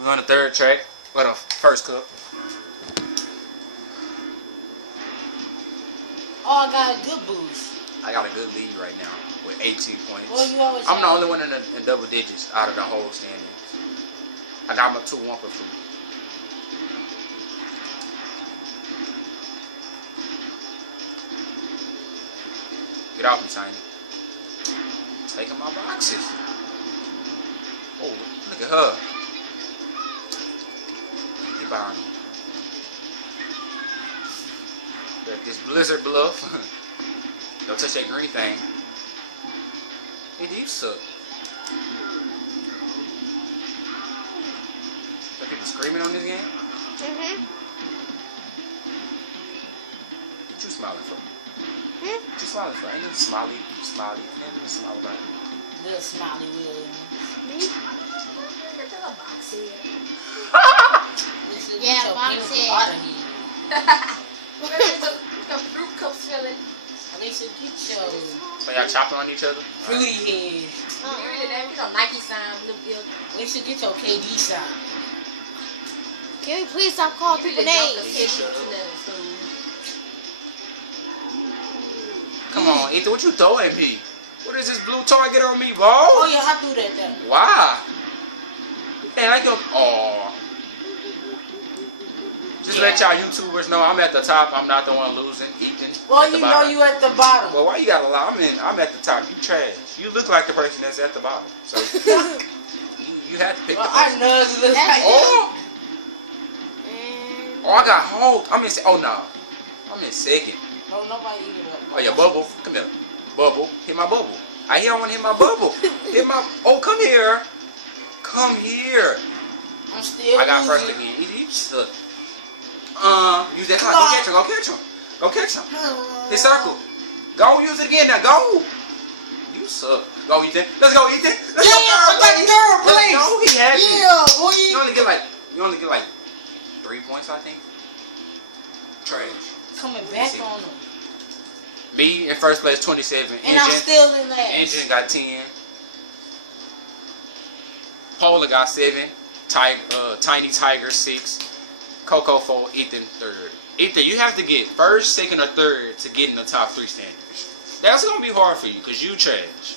We're on the third track. Well, the first cup. Oh, I got a good boost. I got a good lead right now with 18 points. Well, you always I'm the only one in double digits out of the whole standings. I got my 2-1 for free. Get off me, Tiny. Taking my boxes. Oh, look at her. Get behind me. Got this Blizzard Bluff. Don't touch that green thing. Hey, do you suck? Are people screaming on this game? Mm-hmm. What you smiling for? Hmm? What you smiling for? Ain't no smiley. Ain't no smile about it. The Smiley Williams. Yeah, Bob said. Fruit cups filling. Alicia, get your So y'all chopping on each other? fruity head. Get your Nike sign, blue bill. Alicia, get your KD sign. Can we please stop calling people names? Come on, Ethan, what you throwing, P? What is this blue target on me, bro? Oh, yeah, I threw that there. Why? Man, I go. Oh. Just let y'all YouTubers know I'm at the top. I'm not the one losing. Ethan. Well, you know you at the bottom. Well, why you gotta lie? I'm at the top. You trash. You look like the person that's at the bottom. So you had to pick. Well, the I person. know it looks like Oh. Oh, I got hold. I'm in. Oh no. I'm in second. Oh, nobody even up. Oh yeah, Bubble. Come here. Bubble. Hit my bubble. I don't want to hit my bubble. Hit my. Oh, come here. Come here. I'm still I got losing. first again. You suck. Use that clock. Go catch him. Go catch him. Go catch him. Hit circle. Go use it again now. Go. You suck. Go Ethan. Let's go Ethan. Let's go third place. Third place. No, he had it. Yeah, boy. You only get like 3 points, I think. Trash. Coming back on them. Me in first place, 27. And I'm still in last. Engine got 10. Polar got 7. Tiny Tiger 6. Coco 4. Ethan 3rd. Ethan, you have to get first, second, or third to get in the top 3 standings. That's gonna be hard for you because you trash.